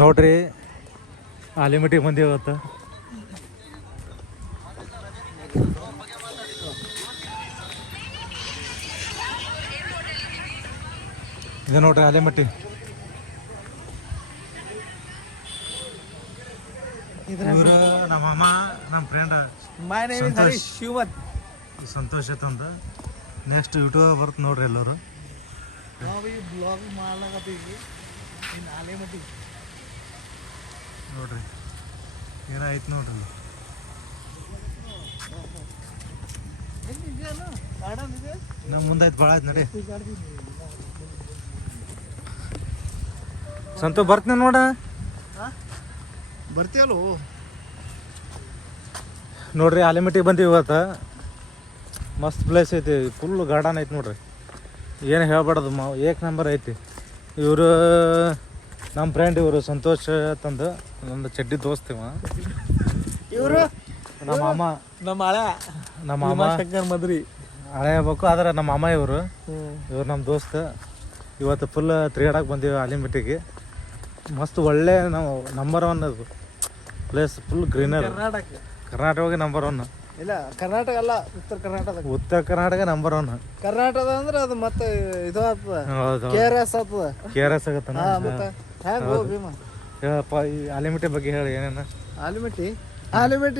ನೋಡ್ರಿ ಆಲಿಮಟ್ಟಿಗೆ ಬಂದೀವಿ ಇವತ್ತು. ಇದು ನೋಡ್ರಿ ಆಲಿಮಟ್ಟಿ. ಇವರು ನಮ್ಮ ಅಮ್ಮ ನಮ್ಮ ಫ್ರೆಂಡ್ ಸಂತೋಷ್ ಅಂತಂದ. ನೆಕ್ಸ್ಟ್ ಯೂಟ್ಯೂಬ್ ಬರುತ್ತೆ ನೋಡ್ರಿ ಎಲ್ಲರೂ. ಬ್ಲಾಗ್ ಮಾಡ್ಲಾಕತ್ತೀವಿ ನೋಡ್ರಿ ಏನಾಯ್ತು ನೋಡ್ರಿ. ನಮ್ಮ ಮುಂದಾಯ್ತು ಭಾಳ ಆಯ್ತು ನಡಿ. ಸಂತೋ ಬರ್ತೀನಿ ನೋಡ. ಬರ್ತೀಯಲ್ಲೋ ನೋಡ್ರಿ ಆಲಿಮಟ್ಟಿಗೆ ಬಂದೀವಿ ಇವತ್ತು. ಮಸ್ತ್ ಪ್ಲೇಸ್ ಐತಿ, ಫುಲ್ ಗಾರ್ಡನ್ ಐತಿ ನೋಡ್ರಿ. ಏನು ಹೇಳ್ಬಾರ್ದು, ಏಕ್ ನಂಬರ್ ಐತಿ. ಇವರು ನಮ್ಮ ಫ್ರೆಂಡ್, ಇವರು ಸಂತೋಷ್ ತಂದು ಒಂದು ಚಡ್ಡಿ ದೋಸ್ತಿವ. ಇವರು ನಮ್ಮ ಅಮ್ಮ, ನಮ್ಮ ಅಮ್ಮ ಶಂಕರ್ ಮದ್ರಿ ಹಳೆ ಹೇಳ್ಬೇಕು. ಆದ್ರೆ ನಮ್ಮ ಅಮ್ಮ ಇವರು ನಮ್ಮ ದೋಸ್ತ. ಇವತ್ತು ಫುಲ್ ತಿರುಗಾಡಕ್ಕೆ ಬಂದೀವಿ ಆಲಿಮಟ್ಟಿಗೆ. ಮಸ್ತ್ ಒಳ್ಳೆ ನಾವು ನಂಬರ್ 1 ಅದು place. Full greener. Karnataka number 1 ಇಲ್ಲ, ಕರ್ನಾಟಕ ಅಲ್ಲ, ಉತ್ತರ ಕರ್ನಾಟಕ ನಂಬರ್ 1. ಕರ್ನಾಟಕ ಅಂದ್ರೆ ಅದು ಮತ್ತೆ ಇದು ಆಗ್ತದ, KRS ಆಗ್ತದ. KRS ಆಗತ್ತ. ಹೇಳಪ್ಪ ಈ ಆಲಿಮಟ್ಟಿ ಬಗ್ಗೆ ಹೇಳಿ ಏನೇನ. ಆಲಿಮಟ್ಟಿ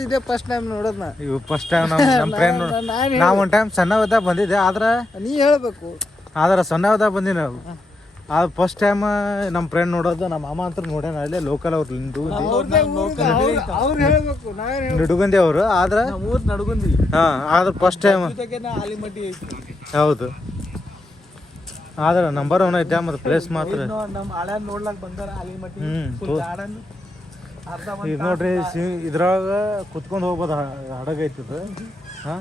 ಇದೇ ಫಸ್ಟ್ ಟೈಮ್ ನೋಡೋದ್. ಇವು ಫಸ್ಟ್ ಟೈಮ್ ನಮ್ಮ ಫ್ರೆಂಡ್. ನಾವು ಒಂದು ಟೈಮ್ ಸಣ್ಣವದಾಗ ಬಂದಿದ್ದೆ, ಆದ್ರೆ ನೀ ಹೇಳ್ಬೇಕು. ಆದ್ರೆ ಸಣ್ಣವದಾಗ ಬಂದಿ ನಾವು. ಅದು ಫಸ್ಟ್ ಟೈಮ್ ನಮ್ಮ ಫ್ರೆಂಡ್ ನೋಡೋದು. ನಮ್ಮ ಅಮ್ಮ ಅಂತ ನೋಡ್ಯಾನ ಅಲ್ಲೇ ಲೋಕಲ್. ಅವ್ರು ನಿಡುಗಂದಿ ಅವರು. ಆದ್ರೆ ಆದ್ರೆ ಫಸ್ಟ್ ಟೈಮ್. ಹೌದು, ಆದ್ರೆ ನಂಬರ್ 1 ಐತೆ. ಮತ್ತೆ ಪ್ಲೇಸ್ ಮಾತ್ರ ಈಗ ನೋಡ್ರಿ. ಇದ್ರಾಗ ಕುತ್ಕೊಂಡು ಹೋಗ್ಬೋದು. ಹಡಗ ಐತಿದು. ಹಾಂ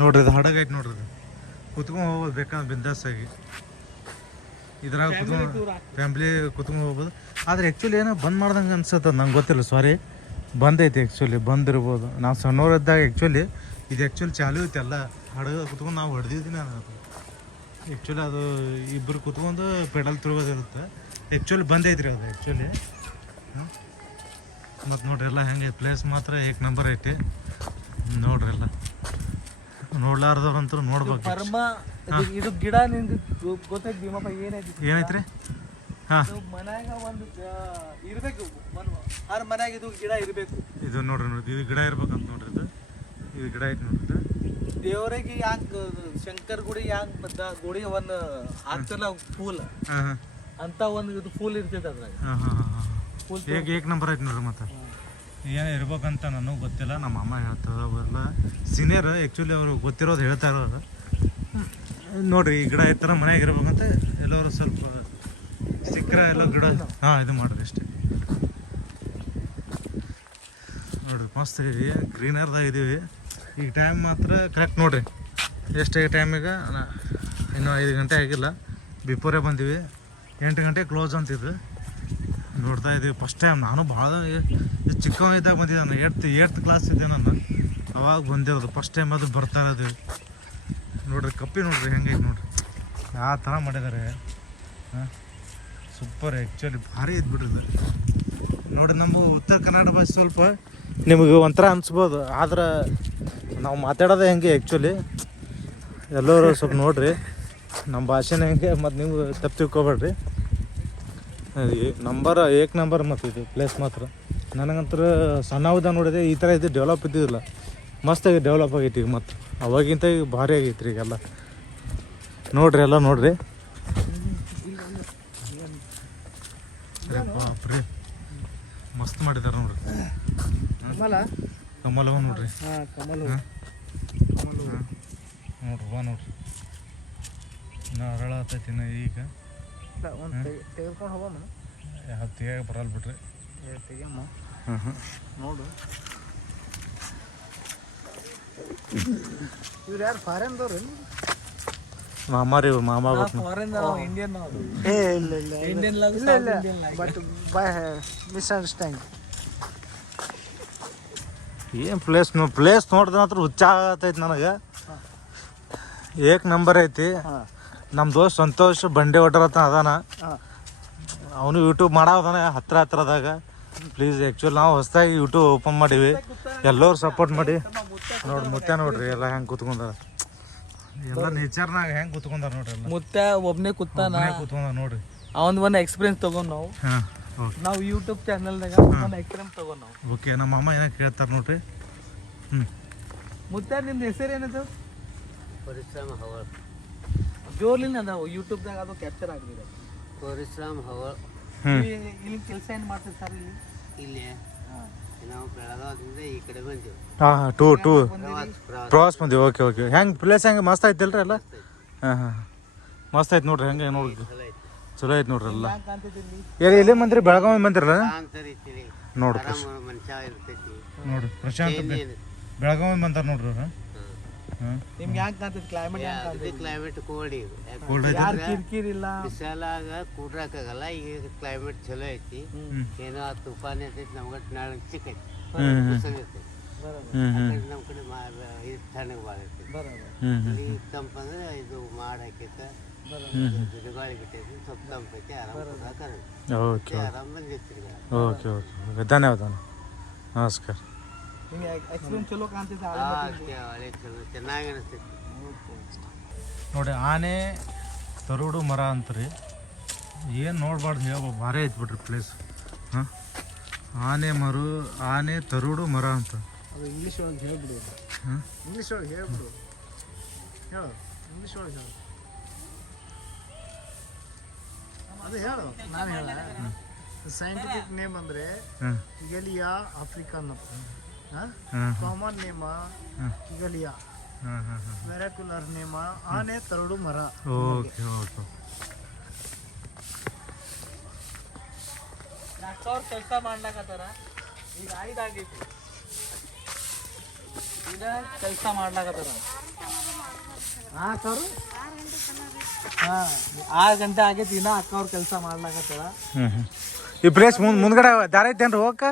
ನೋಡ್ರಿ, ಇದು ಹಡಗ ಐತಿ ನೋಡ್ರಿ. ಇದು ಕುತ್ಕೊಂಡು ಹೋಗ್ಬೋದು ಬೇಕಂದ್ರೆ ಬಿಂದಾಸ್ ಆಗಿ. ಇದ್ರಾಗ ಕುತ್ಕೊಂಡು ಫ್ಯಾಮ್ಲಿ ಕುತ್ಕೊಂಡು ಹೋಗ್ಬೋದು. ಆದ್ರೆ ಆ್ಯಕ್ಚುಲಿ ಏನೋ ಬಂದ್ ಮಾಡ್ದಂಗೆ ಅನ್ಸುತ್ತೆ, ನಂಗೆ ಗೊತ್ತಿಲ್ಲ. ಸಾರಿ, ಬಂದೈತಿ. ಆ್ಯಕ್ಚುಲಿ ಬಂದಿರ್ಬೋದು. ನಾವು ಸಣ್ಣವ್ರಿದ್ದಾಗ ಆ್ಯಕ್ಚುಲಿ ಇದು ಆ್ಯಕ್ಚುಲಿ ಚಾಲು ಐತಿ ಎಲ್ಲ. ಹಡಗ ಕುತ್ಕೊಂಡು ನಾವು ಹೊಡೆದಿದ್ದೀನಿ ಅದು. ಆ್ಯಕ್ಚುಲಿ ಅದು ಇಬ್ಬರು ಕುತ್ಕೊಂಡು ಪೆಡಲ್ ತಿರುಗೋದಿರುತ್ತೆ. ಆ್ಯಕ್ಚುಲಿ ಬಂದೈತ್ರಿ ಅದು ಆ್ಯಕ್ಚುಲಿ. ಮತ್ತು ನೋಡ್ರಿ ಎಲ್ಲ ಹೆಂಗೆ ಪ್ಲೇಸ್ ಮಾತ್ರ ಏಕ್ ನಂಬರ್ ಐತಿ ನೋಡ್ರಿ. ಎಲ್ಲ ನೋಡ್ಲಾರ್ದವ್ರಂತೂ ನೋಡ್ಬೇಕು. ಇದು ಗಿಡ ನಿಂದು ಗೊತ್ತೈತಿ ಭೀಮಪ್ಪ? ಏನೈತ್ರಿ? ಹಾಂ, ಮನ್ಯಾಗ ಒಂದು ಇರ್ಬೇಕು. ಹರ್ ಮನ್ಯಾಗ ಇದು ಗಿಡ ಇರ್ಬೇಕು. ಇದು ನೋಡ್ರಿ, ಇದು ಗಿಡ ಇರ್ಬೇಕಂತ ನೋಡ್ರಿ. ಇದು ಗಿಡ ಐತಿ ನೋಡ್ರಿ. ದೇವರಿಗೆ ಯಾಂಗ್ ಶಂಕರ್ ಗುಡಿ ಯಾಂಗ್ ಗುಡಿ ಒಂದು ಆಗ್ತಲ್ಲ ಫೂಲ್ ಅಂತ ಒಂದು ಇದು ಫೂಲ್ ಇರ್ತೈತೆ ಅದ್ರಾಗ. ಏಕ್ ನಂಬರ್ ಐತಿ ನೋಡ್ರಿ. ಮತ್ತೆ ಏನು ಇರ್ಬೇಕಂತ ನನಗೆ ಗೊತ್ತಿಲ್ಲ, ನಮ್ಮ ಅಮ್ಮ ಹೇಳ್ತಾರೆ. ಅವೆಲ್ಲ ಸೀನಿಯರ್ ಆ್ಯಕ್ಚುಲಿ ಅವರು ಗೊತ್ತಿರೋದು ಹೇಳ್ತಾ ಇರೋದು. ನೋಡ್ರಿ, ಈ ಗಿಡ ಈ ಥರ ಮನೆಯಾಗ ಇರ್ಬೇಕಂತ ಎಲ್ಲರೂ ಸ್ವಲ್ಪ ಸಿಕ್ಕರೆ ಎಲ್ಲ ಗಿಡ ಇದು ಮಾಡ್ರಿ ಅಷ್ಟೇ. ನೋಡ್ರಿ ಮಸ್ತ್ ಇದೀವಿ, ಗ್ರೀನರ್ದಾಗ ಇದೀವಿ. ಈಗ ಟೈಮ್ ಮಾತ್ರ ಕರೆಕ್ಟ್ ನೋಡ್ರಿ. ಎಷ್ಟೇ ಟೈಮಿಗೆ ಇನ್ನೂ 5 ಗಂಟೆ ಆಗಿಲ್ಲ. ಬಿಫೋರೇ ಬಂದೀವಿ. 8 ಗಂಟೆ ಕ್ಲೋಸ್ ಅಂತಿದ್ದು ನೋಡ್ತಾ ಇದ್ದೀವಿ. ಫಸ್ಟ್ ಟೈಮ್ ನಾನು ಭಾಳ ಚಿಕ್ಕವ ಇದ್ದಾಗ ಬಂದಿದ್ದೆ. ನಾನು 8th ಕ್ಲಾಸ್ ಇದ್ದೆ ನಾನು ಅವಾಗ ಬಂದಿರೋದು. ಫಸ್ಟ್ ಟೈಮ್ ಅದು ಬರ್ತಾ ಇರೋದು. ನೋಡ್ರಿ ಕಪ್ಪಿ ನೋಡ್ರಿ ಹೆಂಗೈತೆ ನೋಡ್ರಿ, ಆ ಥರ ಮಾಡಿದ್ದಾರೆ. ಹಾಂ, ಸೂಪರ್. ಆ್ಯಕ್ಚುಲಿ ಭಾರಿ ಇದ್ದು ಬಿಡ್ರಿದು ನೋಡಿ. ನಮ್ಮ ಉತ್ತರ ಕನ್ನಡ ಭಾಷೆ ಸ್ವಲ್ಪ ನಿಮಗೆ ಒಂಥರ ಅನಿಸ್ಬೋದು, ಆದ್ರೆ ನಾವು ಮಾತಾಡೋದೇ ಹೆಂಗೆ ಆ್ಯಕ್ಚುಲಿ. ಎಲ್ಲರೂ ಸ್ವಲ್ಪ ನೋಡಿರಿ ನಮ್ಮ ಭಾಷೆನ ಹೆಂಗೆ. ಮತ್ತು ನೀವು ತಪ್ಪು ತಿಳ್ಕೊಬೇಡ್ರಿ. ಏಕ್ ನಂಬರ್ ಮತ್ತು ಇದು ಪ್ಲೇಸ್ ಮಾತ್ರ. ನನಗಂತೂ ಸಣ್ಣದ ನೋಡಿದೆ ಈ ಥರ ಇದು ಡೆವಲಪ್ ಇದ್ದಿದ್ದಿಲ್ಲ. ಮಸ್ತಾಗಿ ಡೆವಲಪ್ ಆಗೈತಿ ಈಗ. ಮತ್ತು ಅವಾಗಿಂತ ಈಗ ಭಾರಿ ಆಗೈತ್ರಿ ಈಗೆಲ್ಲ. ನೋಡ್ರಿ ಎಲ್ಲ ನೋಡ್ರಿ. ಬಾಪ್ರಿ ಮಸ್ತ್ ಮಾಡಿದಾರೆ ನೋಡ್ರಿ. ಕಮಲವ ನೋಡ್ರಿ. ನೋಡ್ರಿ ಬಾ ನೋಡ್ರಿ. ಇನ್ನು ಅರಳ ಆತೈತಿ ಈಗ. ತೆಗೆದುಕೊಂಡು ಹೋಗೋಣ. ಹತ್ತಿಗೆ ಬರಲ್ಲ ಬಿಡ್ರಿ. ತೆಗಿಯಮ್ಮ ಹ್ಞೂ ನೋಡು. ಇವ್ರು ಯಾರು ಫಾರಿನ್ದವ್ರು? ಮಾಮ ರೀ ಮಾಮ foreign Indian Indian but by misunderstand. ಏನು ಪ್ಲೇಸ್ ನೋಡಿದ್ರೆ ಮಾತ್ರ ಹುಚ್ಚ ಆಗತೈತಿ ನನಗೆ. ಏಕ್ ನಂಬರ್ ಐತಿ. ನಮ್ಮ ದೋಸ್ತ್ ಸಂತೋಷ್ ಬಂಡೆ ಹೊಟ್ಟರತ್ತ ಅದಾನ, ಅವನು ಯೂಟ್ಯೂಬ್ ಮಾಡೋದಾನ ಹತ್ರದಾಗ. ಪ್ಲೀಸ್ ಆ್ಯಕ್ಚುಲಿ ನಾವು ಹೊಸದಾಗಿ ಯೂಟ್ಯೂಬ್ ಓಪನ್ ಮಾಡೀವಿ, ಎಲ್ಲರೂ ಸಪೋರ್ಟ್ ಮಾಡಿ. ನೋಡಿ ಮುತ್ಯ ನೋಡ್ರಿ ಎಲ್ಲ ಹೆಂಗೆ ಕೂತ್ಕೊಂಡಾರ, ಎಲ್ಲ ನೇಚರ್ನಾಗ ಹೆಂಗೆ ಕೂತ್ಕೊಂಡಾರ ನೋಡ್ರಿ. ಎಲ್ಲ ಮುತ್ತ ಒಬ್ಬನೇ ಕೂತ್ಕೊಂಡಾರ ನೋಡ್ರಿ. ಒಂದು ಎಕ್ಸ್ಪೀರಿಯನ್ಸ್ ತಗೊಂಡ್ ನಾವು ಹಾಂ ಓಕೆ ನಾವು ಯೂಟ್ಯೂಬ್ ಚಾನಲ್ದಾಗ ಒಂದು ಎಕ್ಸ್ಪೀರಿಯನ್ಸ್ ತಗೊಂಡ್ ನಾವು. ಓಕೆ ನಮ್ಮ ಅಮ್ಮ ಏನೋ ಕೇಳ್ತಾರೆ ನೋಡ್ರಿ. ಮುತ್ತ ನಿಮ್ದು ಹೆಸರು ಏನದು? ಪರಿಶ್ರಮ ಹವಳ್. ಜೋರ್ಲಿನ ಅದಾವ ಯೂಟ್ಯೂಬ್ದಾಗ ಅದು ಕ್ಯಾಪ್ಚರ್ ಆಗಿದೆ. ಪರಿಶ್ರಮ ಹವಳ್. ಇಲ್ಲಿ ಕೆಲಸ ಏನು ಮಾಡ್ತೀವಿ ಸರ್? ಇಲ್ಲಿ ನಾವು ಬೆಳಗಾವದಿಂದ ಈ ಕಡೆ ಬಂದೆವು. ಹಾಂ ಟೂ ಪ್ರವಾಸ ಪ್ರವಾಸ ಬಂದೀವಿ. Okay okay. ಹೆಂಗೆ ಪ್ಲೇಸ್ ಹೆಂಗೆ ಮಸ್ತ್ ಐತಿಲ್ರಿ ಎಲ್ಲ? ಹಾಂ ಮಸ್ತ್ ಐತಿ ನೋಡ್ರಿ. ಹೆಂಗೆ ನೋಡಿ ಚಲೋ ಐತಿ ನೋಡ್ರಿ ಎಲ್ಲ. ಎಲ್ಲಿ ಬಂದ್ರಿ? ಬೆಳಗಾವಿ ಬಂದಿರಲ್ಲ ನೋಡ್ರಿ. ಮನುಷ್ಯ ಇರ್ತೈತಿ ನೋಡ್ರಿ ಪ್ರಶಾಂತ್ ಬೆಳಗಾವಿ ಬಂದಾರ ನೋಡ್ರಿ ಅವ್ರು. ನಿಮ್ಗೆ ಹೆಂಗೆ ಕಾಣ್ತೈತಿ ಕ್ಲೈಮೇಟ್? ಕ್ಲೈಮೇಟ್ ಕೋಲ್ಡ್ ಈಗ. ಕಿರಿಕಿರಿಲ್ಲ, ಬಿಸಿಲಾಗ ಕೂಡ್ರಾಕಾಗಲ್ಲ. ಈಗ ಕ್ಲೈಮೇಟ್ ಚಲೋ ಐತಿ. ಏನೋ ಆ ತುಫಾನ್ ಇರ್ತೈತಿ, ನಮ್ಗೆ ನಾಳೆ ಚಿಕ್ಕೈತಿ ಬಿಸಿಲು ಇರ್ತೈತಿ. ನಮ್ಮ ಕಡೆ ಇದು ತಣ್ಣಗೆ ಭಾಳ ಇರ್ತೈತಿ. ಇಲ್ಲಿ ತಂಪಂದ್ರೆ ಇದು ಮಾಡಾಕೈತ, ಗಿಡಗಾಳಿ ಬಿಟ್ಟೈತಿ, ಸ್ವಲ್ಪ ತಂಪೈತಿ, ಆರಾಮ ಓಕೆ ಆರಾಮ ಬಂದಿರ್ತೀರಿ. ಓಕೆ ಓಕೆ ಧನ್ಯವಾದ. ನಮಸ್ಕಾರ. ಎಕ್ಸ್ಪೀರಿಯನ್ಸ್ ಚಲೋ ಕಾಣ್ತೈತಿ. ಹಳೆ ಚಲೋ ಚೆನ್ನಾಗಿ ಅನಿಸ್ತೈತಿ ನೋಡಿ. ಆನೆ ತರುಡು ಮರ ಅಂತ್ರಿ, ಏನು ನೋಡ್ಬಾರ್ದು ಹೇಳ್ಬೋದು, ಭಾರಿ ಐತಿ ಬಿಡ್ರಿ ಪ್ಲೇಸ್. ಹಾಂ ಆನೆ ತರುಡು ಮರ ಅಂತ. ಅದು ಇಂಗ್ಲೀಷ್ ಒಳಗೆ ಹೇಳ್ಬಿಡು. ಹಾಂ ಇಂಗ್ಲೀಷ್ ಒಳಗೆ ಹೇಳ್ಬಿಡು. ಹೇಳು ಇಂಗ್ಲೀಷ್ ಒಳಗೆ ಹೇಳು. ಅದು ಹೇಳು, ನಾನು ಹೇಳ. ಸೈಂಟಿಫಿಕ್ ನೇಮ್ ಅಂದರೆ ಕಿಗಲಿಯಾ ಆಫ್ರಿಕನ್. ಕಾಮನ್ ನೇಮ ಕಿಗಲಿಯಾ. ವೆರಕ್ಯುಲರ್ ನೇಮ ಆನೆ ತರಡು ಮರ. Okay okay. ಅವ್ರು ಕೆಲಸ ಮಾಡ್ಲಾಕತ್ತಾರ. ಈಗ 5 ಆಗೈತಿ, ಈಗ ಕೆಲಸ ಮಾಡ್ಲಾಕತ್ತಾರ. 6 ಗಂಟೆ ಆಗೈತಿ, ಇನ್ನ ಅಕ್ಕ ಅವ್ರು ಕೆಲಸ ಮಾಡ್ಲಾಕತ್ತಾರ. ಈ ಪ್ಲೇಸ್ ಮುಂದ್ಗಡೆ ದಾರ ಐತೇನ್ರಿ ಹೋಗಕ್ಕ?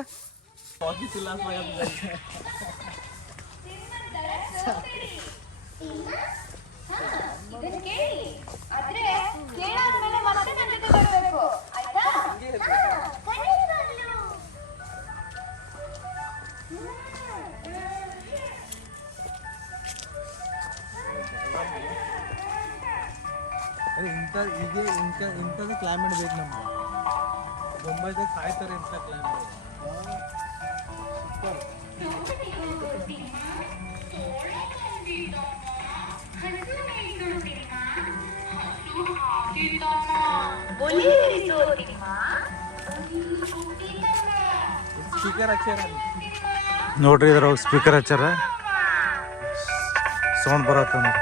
ಇಂಥದ್ದು ಕ್ಲೈಮೇಟ್ ಬೇಕು ನಮ್ಗೆ. ಮುಂಬೈದಾಗ ಸಾಯ್ತಾರೆ ಇಂಥ ಕ್ಲೈಮೇಟ್. ಸ್ಪೀಕರ್ ಹಚ್ಚಾರ ನೋಡ್ರಿ, ಇದ್ರಾಗ ಸ್ಪೀಕರ್ ಹಚ್ಚಾರ, ಸೌಂಡ್ ಬರತ್ತ ನೋಡಿ.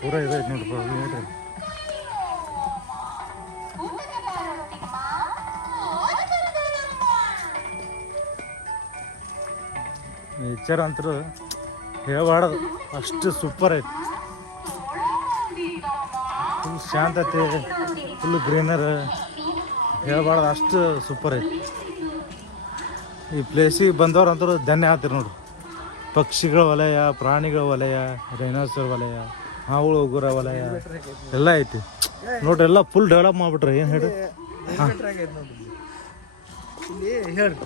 ಪೂರ ಇದೈತೆ ನೋಡ್ರಿ ಹೇಳ್ರಿ. ನೇಚರ್ ಅಂತೂ ಹೇಳ್ಬಾರ್ದು, ಅಷ್ಟು ಸೂಪರ್ ಐತಿ. ಫುಲ್ ಶಾಂತತೆ, ಫುಲ್ ಗ್ರೀನರ್, ಹೇಳ್ಬಾರ್ದು ಅಷ್ಟು ಸೂಪರ್ ಐತಿ. ಈ ಪ್ಲೇಸಿಗೆ ಬಂದವ್ರು ಅಂತೂ ಧನ್ಯ ಆಗ್ತೀರಿ ನೋಡ್ರಿ. ಪಕ್ಷಿಗಳ ವಲಯ, ಪ್ರಾಣಿಗಳ ವಲಯ, ಡೈನೋಸರ್ ವಲಯ, ಹಾವುಗಳು ಉಗುರ ವಲಯ ಎಲ್ಲ ಐತಿ ನೋಡ್ರಿ. ಎಲ್ಲ ಫುಲ್ ಡೆವಲಪ್ ಮಾಡ್ಬಿಟ್ರೆ ಏನು ಹೇಳಿ. ಇಲ್ಲಿ ಹೇಳಿ,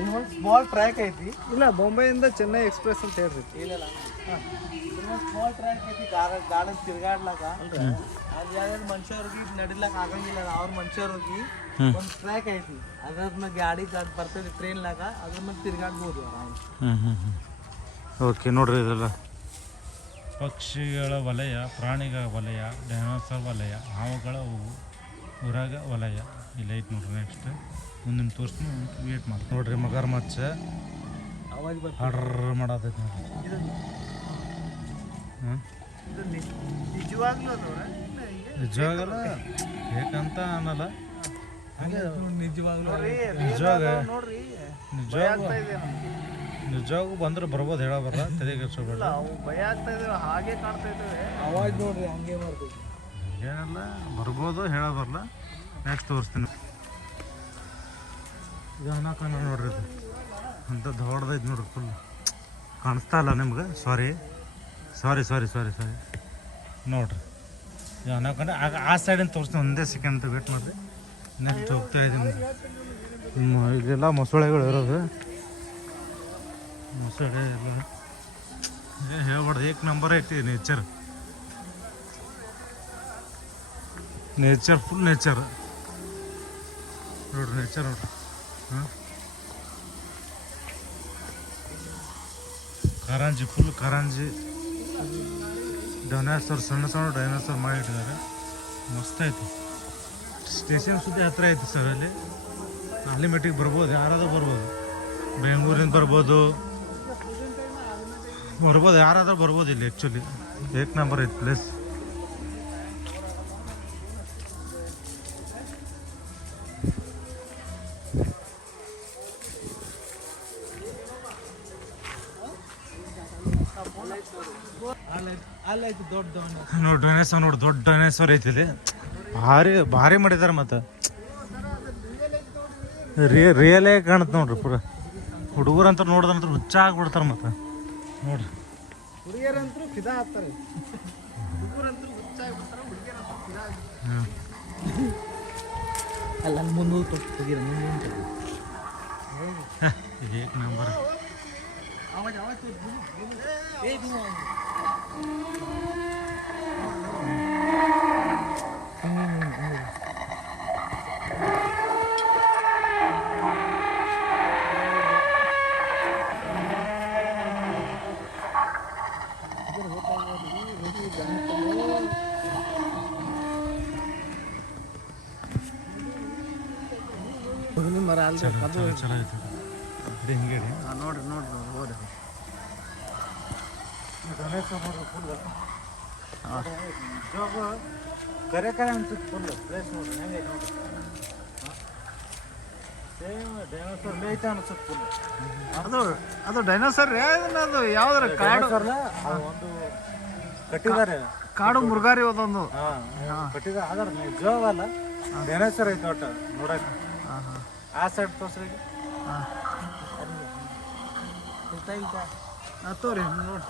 ಒಂದು ಸ್ಮಾಲ್ ಟ್ರ್ಯಾಕ್ ಐತಿ. ಇಲ್ಲ, ಬಾಂಬೆಯಿಂದ ಚೆನ್ನೈ ಎಕ್ಸ್ಪ್ರೆಸ್ ಅಂತ ಹೇಳ್ರಿ. ಇಲ್ಲ ಸ್ಮಾಲ್ ಟ್ರ್ಯಾಕ್ ಐತಿ, ಗಾರ್ಡನ್ ತಿರ್ಗಾಡ್ಲಾಕ. ಅಲ್ಲಿ ಯಾವ್ಯಾವ ಮನುಷ್ಯವ್ರಿಗೆ ನಡಿಲಾಕ ಆಗಂಗಿಲ್ಲ, ಅವ್ರ ಮನುಷ್ಯವ್ರಿಗೆ ಒಂದು ಟ್ರ್ಯಾಕ್ ಐತಿ. ಅದ್ರ ಮ್ಯಾಗ ಗಾಡಿ ಬರ್ತೈತಿ ಟ್ರೈನ್ಲಾಗ, ಅದ್ರ ಮ್ಯಾಗ ತಿರ್ಗಾಡ್ಬೋದು ಆರಾಮ್. ಓಕೆ ನೋಡ್ರಿ, ಇದೆಲ್ಲ ಪಕ್ಷಿಗಳ ವಲಯ, ಪ್ರಾಣಿಗಳ ವಲಯ, ಡೈನೋಸರ್ ವಲಯ, ಹಾವುಗಳ ಉಗುರ ವಲಯ. ಇಲ್ಲ ಐತೆ ನೋಡ್ರಿ ನೆಕ್ಸ್ಟ್ ಮುಂದಿನ ತೋರಿಸ್ತೀನಿ ವೇಟ್ ಮಾಡಿ ನೋಡ್ರಿ ಮಗರ್ ಮಚ್ಚ ಅವಾಜ್ ಬರ್ತದೆ ಹರ್ರ್ ಮಾಡತೈತಿ ನೋಡ್ರಿ ಇದು ಹಾಂ ಇದು ನಿಜವಾಗ್ಲೂ ಅದವ್ರ ನಿಜವಾಗಲ್ಲ ಬೇಕಂತ ಅನ್ನಲ್ಲ ಹಾಗೆ ನಿಜವಾಗ್ಲೂ ನಿಜವಾಗ ನೋಡ್ರಿ ನಿಜವಾಗ ಆಗ್ತಾ ಇದೆ ನಿಜವಾಗೂ ಬಂದ್ರೆ ಬರ್ಬೋದು ಹೇಳ ಬರಲ್ಲ ತಲೆಗೆ ಇಲ್ಲ ಅವು ಭಯ ಆಗ್ತಾ ಇದಾವೆ ಹಾಗೆ ಕಾಣ್ತಾ ಇದ್ದಾವೆ ಅವಾಜ್ ನೋಡ್ರಿ ಹಂಗೆ ಮಾಡ್ತೈತಿ ಏನಲ್ಲ ಬರ್ಬೋದು ಹೇಳ ಬರಲ್ಲ ನೆಕ್ಸ್ಟ್ ತೋರಿಸ್ತೀನಿ ಇದು ಅನ್ನಕನ ನೋಡ್ರಿ ಇದು ಅಂತ ದೊಡ್ಡದೈತೆ ನೋಡ್ರಿ ಫುಲ್ ಕಾಣಿಸ್ತಾ ಇಲ್ಲ ನಿಮ್ಗೆ ಸಾರಿ ನೋಡ್ರಿ ಇದು ಅನ್ನಕಂಡ ಆ ಸೈಡಿಂದ ತೋರಿಸ್ತೀನಿ ಒಂದೇ ಸೆಕೆಂಡ್ ಅಂತ ವೇಟ್ ಮಾಡಿರಿ ನೆಕ್ಸ್ಟ್ ಹೋಗ್ತಾ ಇದ್ದೀನಿ ಇದೆಲ್ಲ ಮೊಸಳೆಗಳು ಇರೋದು ಮೊಸಳೆ ಎಲ್ಲ ಹೇಳ್ಬಾರ್ದು ಏಕ್ ನಂಬರ್ ಐತಿ ನೇಚರ್ ಫುಲ್ ನೇಚರ್ ನೋಡ್ರಿ ನೇಚರ್ ನೋಡ್ರಿ ಹಾಂ ಕಾರಂಜಿ ಫುಲ್ ಕಾರಂಜಿ ಡೈನಾಸೋರ್ ಸಣ್ಣ ಡೈನಾಸೋರ್ ಮಾಡಿಟ್ಟಿದ್ದಾರೆ ಮಸ್ತ್ ಐತಿ ಸ್ಟೇಷನ್ ಸುದ್ದಿ ಹತ್ತಿರ ಐತಿ ಸರ್ ಅಲ್ಲಿ ಮಟ್ಟಿಗೆ ಬರ್ಬೋದು ಯಾರಾದ್ರೂ ಬರ್ಬೋದು ಬೆಂಗಳೂರಿಂದ ಬರ್ಬೋದು ಯಾರಾದ್ರೂ ಬರ್ಬೋದು ಇಲ್ಲಿ ಆ್ಯಕ್ಚುಲಿ ಏಕ್ ನಂಬರ್ ಐತಿ ಪ್ಲೇಸ್ ಅಲ್ಲೈತಿ ದೊಡ್ಡ ನೋಡಿ ಡೈನಾಸೋರ್ ನೋಡಿ ದೊಡ್ಡ ಡೈನಾಸೋರ್ ಐತಿ ಇಲ್ಲಿ ಭಾರಿ ಮಾಡಿದಾರೆ ಮತ್ತೆ ರಿಯಲೇ ಕಾಣುತ್ತೆ ನೋಡ್ರಿ ಪೂರ ಹುಡುಗರಂತ ನೋಡಿದ್ರಂತ ಹುಚ್ಚ ಆಗ್ಬಿಡ್ತಾರೆ ಮತ್ತೆ ನೋಡ್ರಿ ಹುಡುಗಿಯರಂತರೂ ಫಿದಾ ಆಗ್ತಾರೆ ಹುಡುಗರಂತರೂ ಹುಚ್ಚಾಗ್ಬಿಡ್ತಾರೆ ಹುಡುಗಿಯರಂತರೂ ಫಿದಾ ಅಲ್ಲ ಅಲ್ಲಿ ಮುಂದೆ ಹೋಗಿರ ಮುಂದೆ ಏಕ್ ನಂಬರ್ ಆವಾಜ್ ಮರ ಅಲ್ಲ ಚಲೋ ಐತಿ ಇದು ಹಿಂಗೆ ನೋಡ್ರಿ ಹೋಗ್ರಿ ಕರೆ ಅನ್ಸುತ್ತೆ ಫುಲ್ ಪ್ಲೇಸ್ ನೋಡ್ರಿ ಹೆಂಗೆ ನೋಡ್ರಿ ಡೈನೋಸರ್ ಐತೆ ಅನ್ಸುತ್ತೆ ಫುಲ್ ಅದು ಡೈನೋಸರ್ ಅದು ಯಾವ್ದಾರ ಕಾಡು ಒಂದು ಕಟ್ಟಿದ್ದಾರೆ ಕಾಡು ಮುರುಗಾರಿ ಅದೊಂದು ಕಟ್ಟಿದ್ದಾರೆ ಆದ್ರೆ ನಿಜವಾಗಲ್ಲ ಡೈನೋಸರ್ ಐತೆ ಒಟ್ಟು ನೋಡಕ್ಕೆ ಆ ಸೈಡ್ ತೋರ್ಸ್ರಿ ತೋರಿ ನೋಡಿ